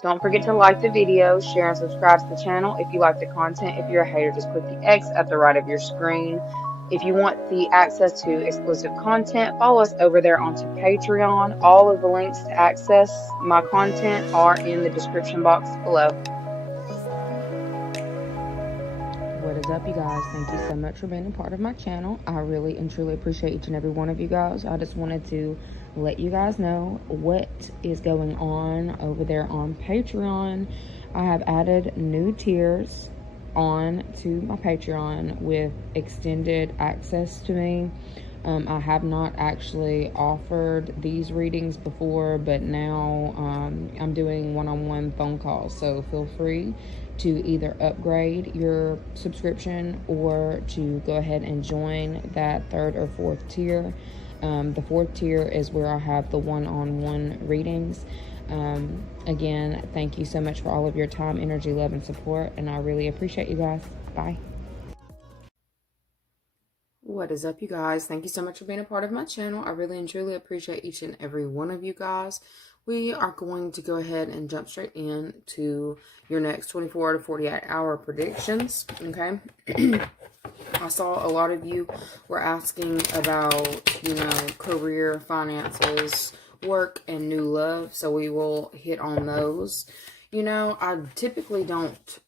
Don't forget to like the video, share and subscribe to the channel if you like the content. If you're a hater, just click the X at the right of your screen. If you want the access to exclusive content, follow us over there onto Patreon. All of the links to access my content are in the description box below. What is up, you guys? Thank you so much for being a part of my channel. I really and truly appreciate each and every one of you guys. I just wanted to let you guys know what is going on over there on Patreon. I have added new tiers on to my Patreon with extended access to me. I have not actually offered these readings before, but now I'm doing one-on-one phone calls. So feel free to either upgrade your subscription or to go ahead and join that third or fourth tier. The fourth tier is where I have the one-on-one readings. Again, thank you so much for all of your time, energy, love, and support, and I really appreciate you guys. Bye. What is up, you guys? Thank you so much for being a part of my channel. I really and truly appreciate each and every one of you guys. We are going to go ahead and jump straight into your next 24 to 48 hour predictions, okay? I saw a lot of you were asking about, career, finances, work, and new love, so we will hit on those. I typically don't,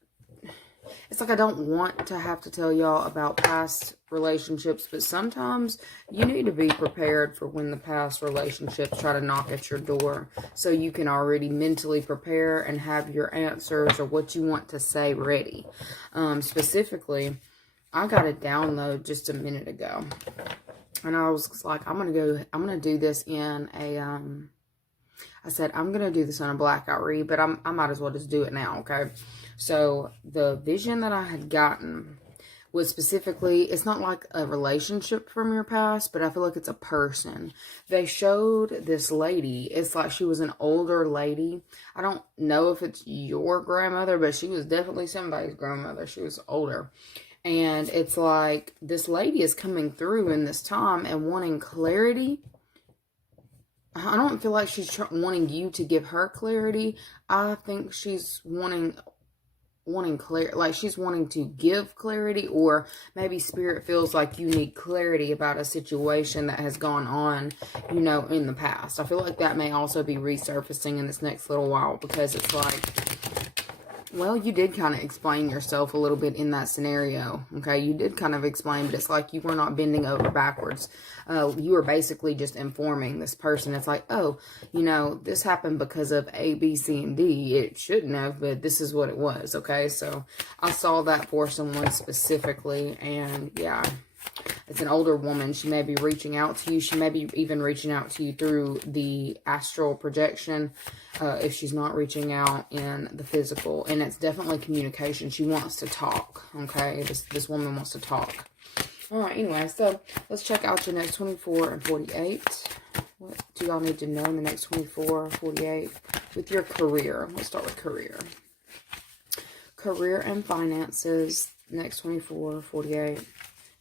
it's like I don't want to have to tell y'all about past relationships, but sometimes you need to be prepared for when the past relationships try to knock at your door, so you can already mentally prepare and have your answers or what you want to say ready. Specifically, I got a download just a minute ago, and I was like, I'm gonna do this in a I said I'm gonna do this on a blackout read, but I might as well just do it now, okay? So the vision that I had gotten was specifically, it's not like a relationship from your past, but I feel like it's a person. They showed this lady. It's like she was an older lady. I don't know if it's your grandmother, but she was definitely somebody's grandmother. She was older. And it's like this lady is coming through in this time and wanting clarity. I don't feel like she's wanting you to give her clarity. I think she's wanting clarity, like she's wanting to give clarity, or maybe spirit feels like you need clarity about a situation that has gone on, in the past. I feel like that may also be resurfacing in this next little while, because it's like, well, you did kind of explain yourself a little bit in that scenario, okay? You did kind of explain, but it's like you were not bending over backwards. You were basically just informing this person. It's like, oh, this happened because of A, B, C, and D. It shouldn't have, but this is what it was, okay? So I saw that for someone specifically, and yeah. It's an older woman. She may be reaching out to you. She may be even reaching out to you through the astral projection, if she's not reaching out in the physical. And it's definitely communication. She wants to talk, okay? This woman wants to talk. All right, anyway, so let's check out your next 24 and 48. What do y'all need to know in the next 24, 48 with your career? Let's start with career. Career and finances, next 24, 48.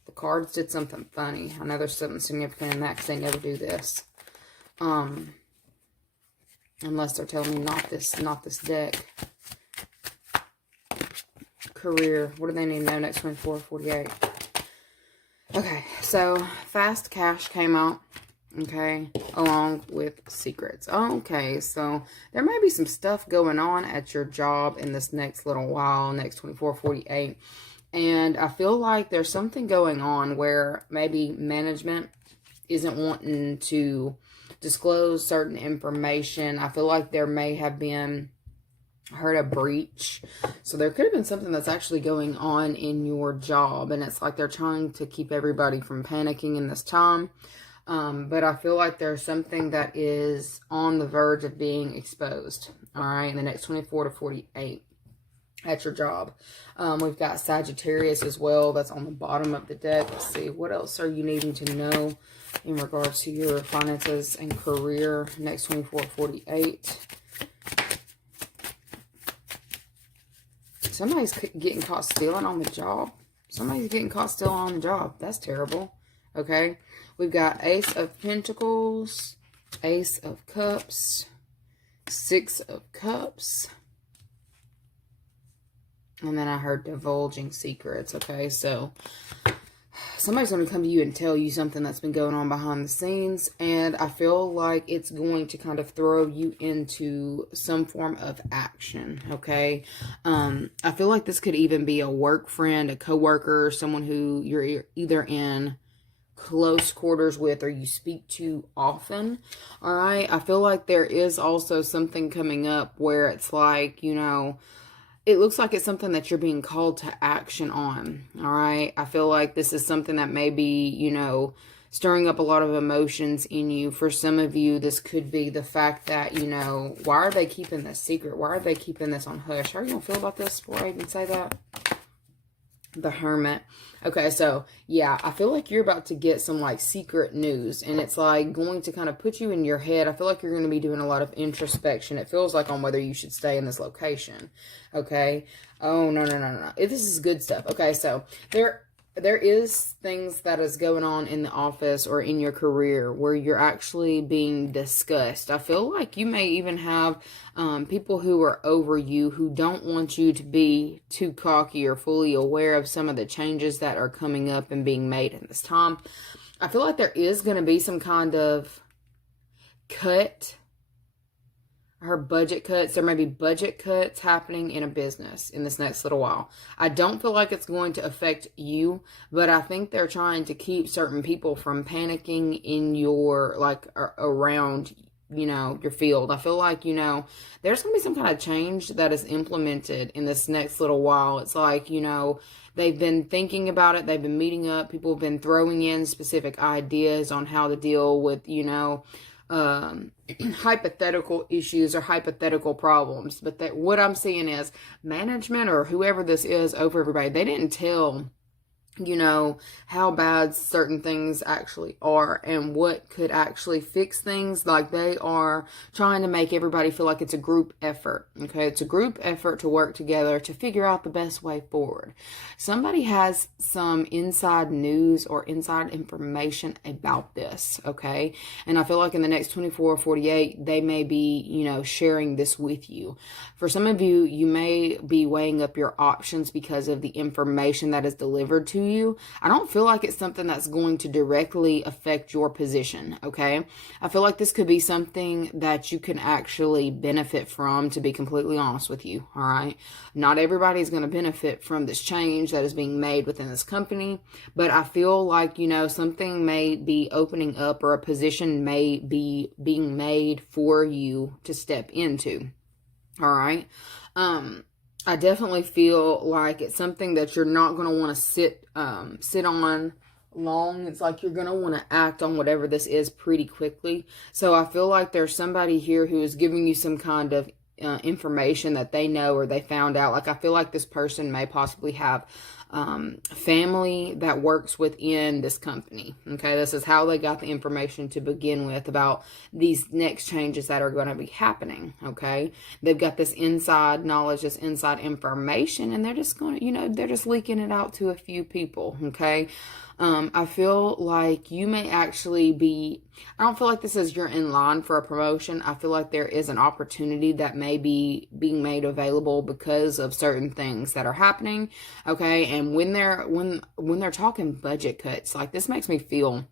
The cards did something funny. I know there's something significant in that because they never do this. Unless they're telling me not this deck. Career. What do they need to know next 24, 48? Okay, so fast cash came out. Okay, along with secrets. Okay, so there may be some stuff going on at your job in this next little while, next 24, 48. And I feel like there's something going on where maybe management isn't wanting to disclose certain information. I feel like there may have been a breach. So there could have been something that's actually going on in your job. And it's like they're trying to keep everybody from panicking in this time. But I feel like there's something that is on the verge of being exposed. All right, in the next 24 to 48. At your job. We've got Sagittarius as well. That's on the bottom of the deck. Let's see. What else are you needing to know in regards to your finances and career? Next 24, 48. Somebody's getting caught stealing on the job. Somebody's getting caught stealing on the job. That's terrible. Okay. We've got Ace of Pentacles, Ace of Cups, Six of Cups, And then I heard divulging secrets. Okay, so somebody's going to come to you and tell you something that's been going on behind the scenes. And I feel like it's going to kind of throw you into some form of action. Okay. I feel like this could even be a work friend, a coworker, someone who you're either in close quarters with or you speak to often. All right. I feel like there is also something coming up where it's like, you know, it looks like it's something that you're being called to action on. All right. I feel like this is something that may be, you know, stirring up a lot of emotions in you. For some of you, this could be the fact that, you know, why are they keeping this secret? Why are they keeping this on hush? How are you going to feel about this before I even say that? The Hermit. Okay, so yeah, I feel like you're about to get some like secret news, and it's like going to kind of put you in your head. I feel like you're going to be doing a lot of introspection. It feels like on whether you should stay in this location. Okay. Oh, no. This is good stuff. Okay, so there is things that is going on in the office or in your career where you're actually being discussed. I feel like you may even have people who are over you who don't want you to be too cocky or fully aware of some of the changes that are coming up and being made in this time. I feel like there is going to be some kind of cut. I heard budget cuts. There may be budget cuts happening in a business in this next little while. I don't feel like it's going to affect you, but I think they're trying to keep certain people from panicking in your, like, around, you know, your field. I feel like, you know, there's going to be some kind of change that is implemented in this next little while. It's like, you know, they've been thinking about it. They've been meeting up. People have been throwing in specific ideas on how to deal with, you know, hypothetical issues or hypothetical problems. But that what I'm seeing is management or whoever this is over everybody, they didn't tell, you know, how bad certain things actually are and what could actually fix things. Like, they are trying to make everybody feel like it's a group effort. Okay, it's a group effort to work together to figure out the best way forward. Somebody has some inside news or inside information about this. Okay, and I feel like in the next 24 or 48, they may be, you know, sharing this with you. For some of you, you may be weighing up your options because of the information that is delivered to you. I don't feel like it's something that's going to directly affect your position. Okay, I feel like this could be something that you can actually benefit from, to be completely honest with you. All right, not everybody is going to benefit from this change that is being made within this company, but I feel like, you know, something may be opening up or a position may be being made for you to step into. All right. I definitely feel like it's something that you're not going to want to sit on long. It's like you're going to want to act on whatever this is pretty quickly. So I feel like there's somebody here who is giving you some kind of information that they know or they found out. Like, I feel like this person may possibly have family that works within this company. Okay, this is how they got the information to begin with about these next changes that are going to be happening. Okay, they've got this inside knowledge, this inside information, and they're just going to, you know, they're just leaking it out to a few people. Okay, I feel like you may actually be, I don't feel like this is you're in line for a promotion. I feel like there is an opportunity that may be being made available because of certain things that are happening. Okay, and when they're talking budget cuts, like, this makes me feel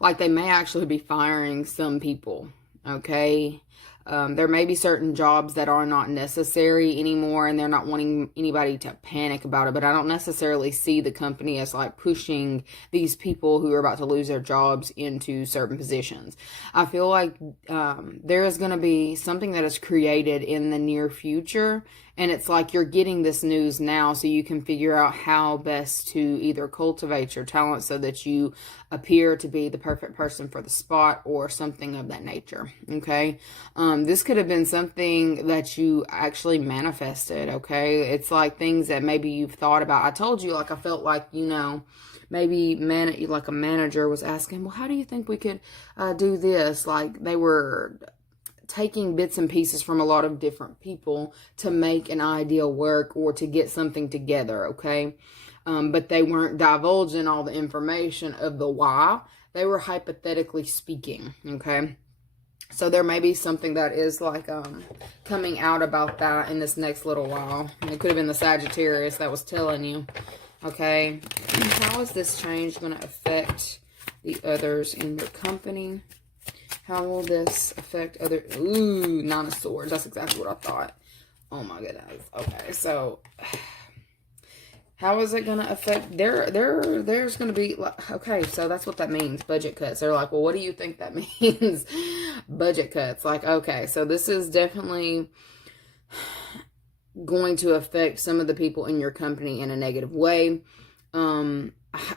like they may actually be firing some people. Okay, there may be certain jobs that are not necessary anymore, and they're not wanting anybody to panic about it. But I don't necessarily see the company as like pushing these people who are about to lose their jobs into certain positions. I feel like there is going to be something that is created in the near future. And it's like you're getting this news now so you can figure out how best to either cultivate your talent so that you appear to be the perfect person for the spot or something of that nature. Okay. This could have been something that you actually manifested. Okay. It's like things that maybe you've thought about. I told you, like, I felt like, you know, maybe like a manager was asking, well, how do you think we could do this? Like, they were taking bits and pieces from a lot of different people to make an idea work or to get something together. Okay. But they weren't divulging all the information of the why. They were hypothetically speaking. Okay. So there may be something that is like coming out about that in this next little while. It could have been the Sagittarius that was telling you. Okay. How is this change going to affect the others in your company? How will this affect other... Ooh, Nine of Swords. That's exactly what I thought. Oh my goodness. Okay, so... How is it going to affect... There's going to be... Okay, so that's what that means. Budget cuts. They're like, well, what do you think that means? Budget cuts. Like, okay, so this is definitely going to affect some of the people in your company in a negative way.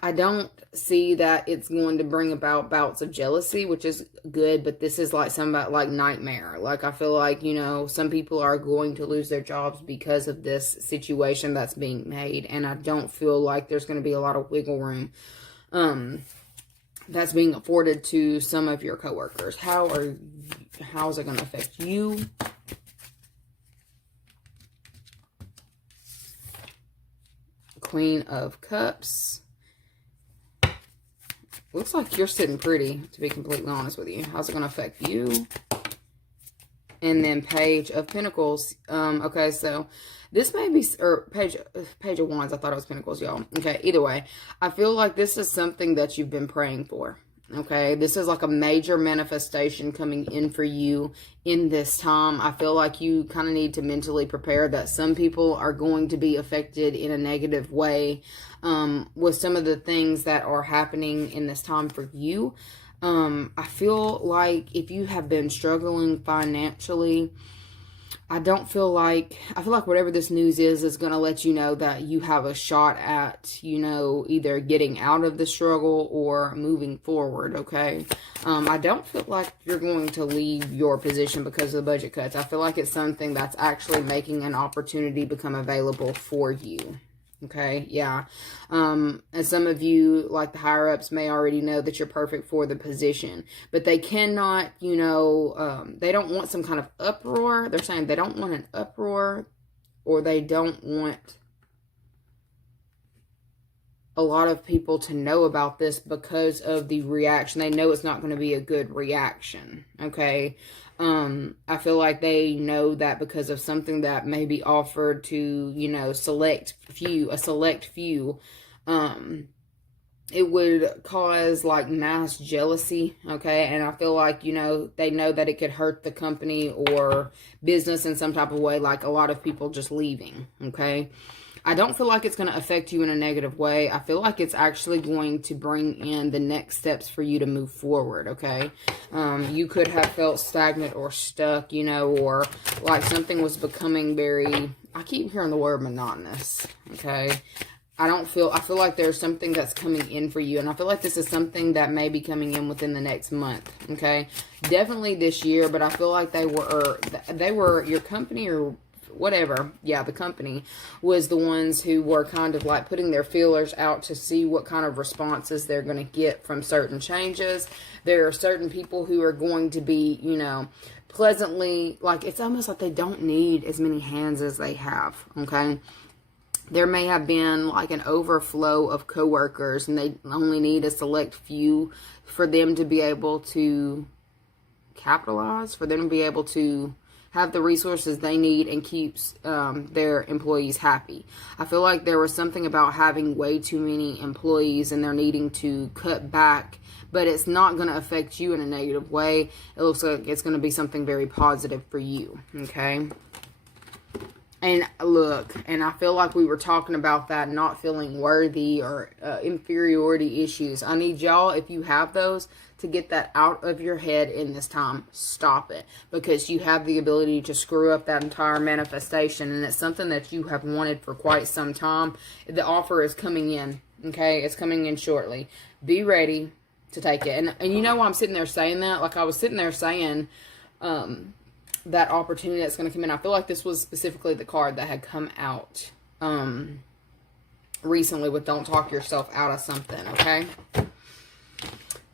I don't see that it's going to bring about bouts of jealousy, which is good, but this is like somebody like nightmare. Like, I feel like, you know, some people are going to lose their jobs because of this situation that's being made, and I don't feel like there's going to be a lot of wiggle room that's being afforded to some of your coworkers. How is it going to affect you? Queen of Cups. Looks like you're sitting pretty, to be completely honest with you. How's it going to affect you? And then Page of Pentacles. Okay, so this may be, or Page of Wands. I thought it was Pentacles, y'all. Okay, either way, I feel like this is something that you've been praying for. Okay, this is like a major manifestation coming in for you in this time. I feel like you kind of need to mentally prepare that some people are going to be affected in a negative way with some of the things that are happening in this time for you. I feel like if you have been struggling financially, I feel like whatever this news is going to let you know that you have a shot at, you know, either getting out of the struggle or moving forward, okay? I don't feel like you're going to leave your position because of the budget cuts. I feel like it's something that's actually making an opportunity become available for you. Okay, yeah. And some of you, like the higher-ups, may already know that you're perfect for the position. But they cannot, you know, they don't want some kind of uproar. They're saying they don't want an uproar, or they don't want a lot of people to know about this because of the reaction. They know it's not going to be a good reaction, okay? I feel like they know that because of something that may be offered to, you know, a select few, it would cause like mass jealousy, okay? And I feel like, you know, they know that it could hurt the company or business in some type of way, like a lot of people just leaving, okay? I don't feel like it's going to affect you in a negative way. I feel like it's actually going to bring in the next steps for you to move forward, okay? You could have felt stagnant or stuck, you know, or like something was becoming very, I keep hearing the word monotonous, okay? I feel like there's something that's coming in for you, and I feel like this is something that may be coming in within the next month, okay? Definitely this year, but I feel like they were your company or whatever, yeah, the company was the ones who were kind of like putting their feelers out to see what kind of responses they're going to get from certain changes. There are certain people who are going to be, you know, pleasantly, like, it's almost like they don't need as many hands as they have, okay? There may have been like an overflow of coworkers, and they only need a select few for them to be able to capitalize, for them to be able to have the resources they need and keeps their employees happy. I feel like there was something about having way too many employees and they're needing to cut back, but it's not going to affect you in a negative way. It looks like it's going to be something very positive for you, okay? And look, and I feel like we were talking about that not feeling worthy or inferiority issues. I need y'all, if you have those, to get that out of your head in this time. Stop it. Because you have the ability to screw up that entire manifestation. And it's something that you have wanted for quite some time. The offer is coming in. Okay? It's coming in shortly. Be ready to take it. And you know why I'm sitting there saying that? Like I was sitting there saying that opportunity that's going to come in. I feel like this was specifically the card that had come out recently with don't talk yourself out of something. Okay?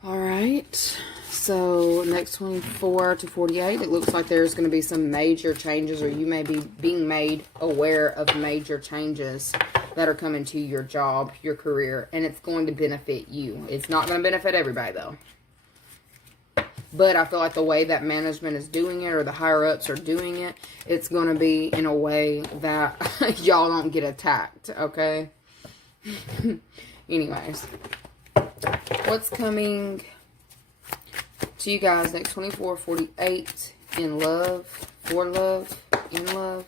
All right, so next 24 to 48, it looks like there's going to be some major changes, or you may be being made aware of major changes that are coming to your job, your career, and it's going to benefit you. It's not going to benefit everybody, though. But I feel like the way that management is doing it, or the higher ups are doing it, it's going to be in a way that y'all don't get attacked, okay? Anyways, what's coming to you guys next 24, 48 in love, for love, in love?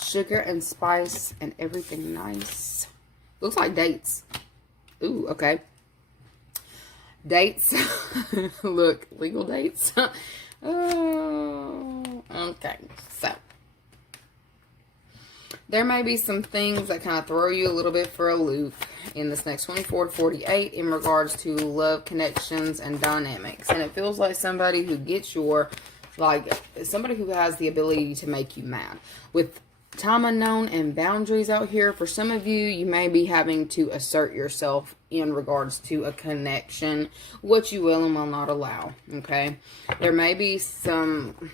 Sugar and spice and everything nice. Looks like dates. Ooh, okay. Dates. Look, legal dates. Oh, okay. So, there may be some things that kind of throw you a little bit for a loop in this next 24 to 48 in regards to love, connections, and dynamics. And it feels like somebody who gets your, like, somebody who has the ability to make you mad. With time unknown and boundaries out here, for some of you, you may be having to assert yourself in regards to a connection, what you will and will not allow, okay? There may be some,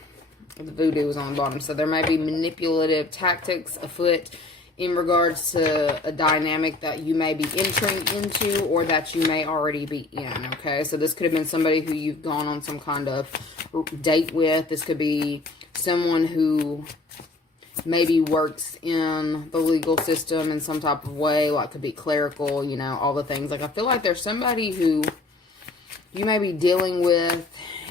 the voodoo is on the bottom, so there may be manipulative tactics afoot in regards to a dynamic that you may be entering into or that you may already be in, okay? So this could have been somebody who you've gone on some kind of date with. This could be someone who maybe works in the legal system in some type of way, like could be clerical, you know, all the things. Like, I feel like there's somebody who you may be dealing with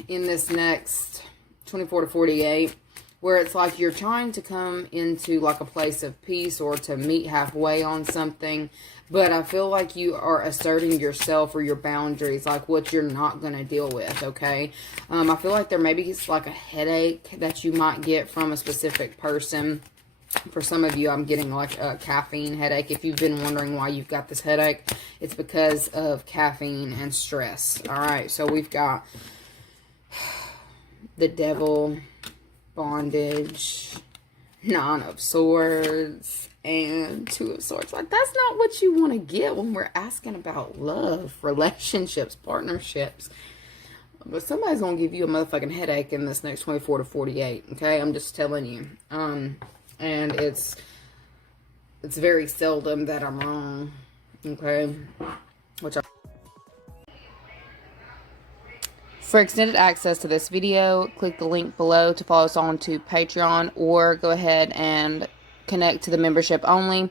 in this next 24 to 48, where it's like you're trying to come into like a place of peace or to meet halfway on something, but I feel like you are asserting yourself or your boundaries, like what you're not going to deal with, okay? I feel like there maybe is like a headache that you might get from a specific person. For some of you, I'm getting like a caffeine headache. If you've been wondering why you've got this headache, it's because of caffeine and stress. All right, so we've got the Devil, bondage, Nine of Swords, and Two of Swords. Like, that's not what you want to get when we're asking about love, relationships, partnerships. But somebody's going to give you a motherfucking headache in this next 24 to 48, okay? I'm just telling you. And it's very seldom that I'm wrong, okay? For extended access to this video, click the link below to follow us on to Patreon, or go ahead and connect to the membership only.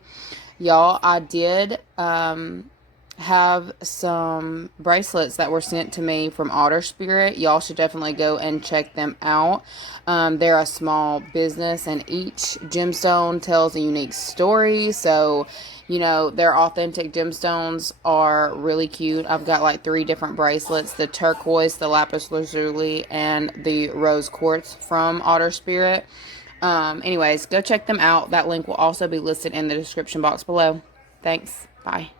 Y'all, I did have some bracelets that were sent to me from Otter Spirit. Y'all should definitely go and check them out. They're a small business, and each gemstone tells a unique story. So, you know, their authentic gemstones are really cute. I've got like 3 different bracelets: the turquoise, the lapis lazuli, and the rose quartz from Otter Spirit. Anyways, go check them out. That link will also be listed in the description box below. Thanks. Bye.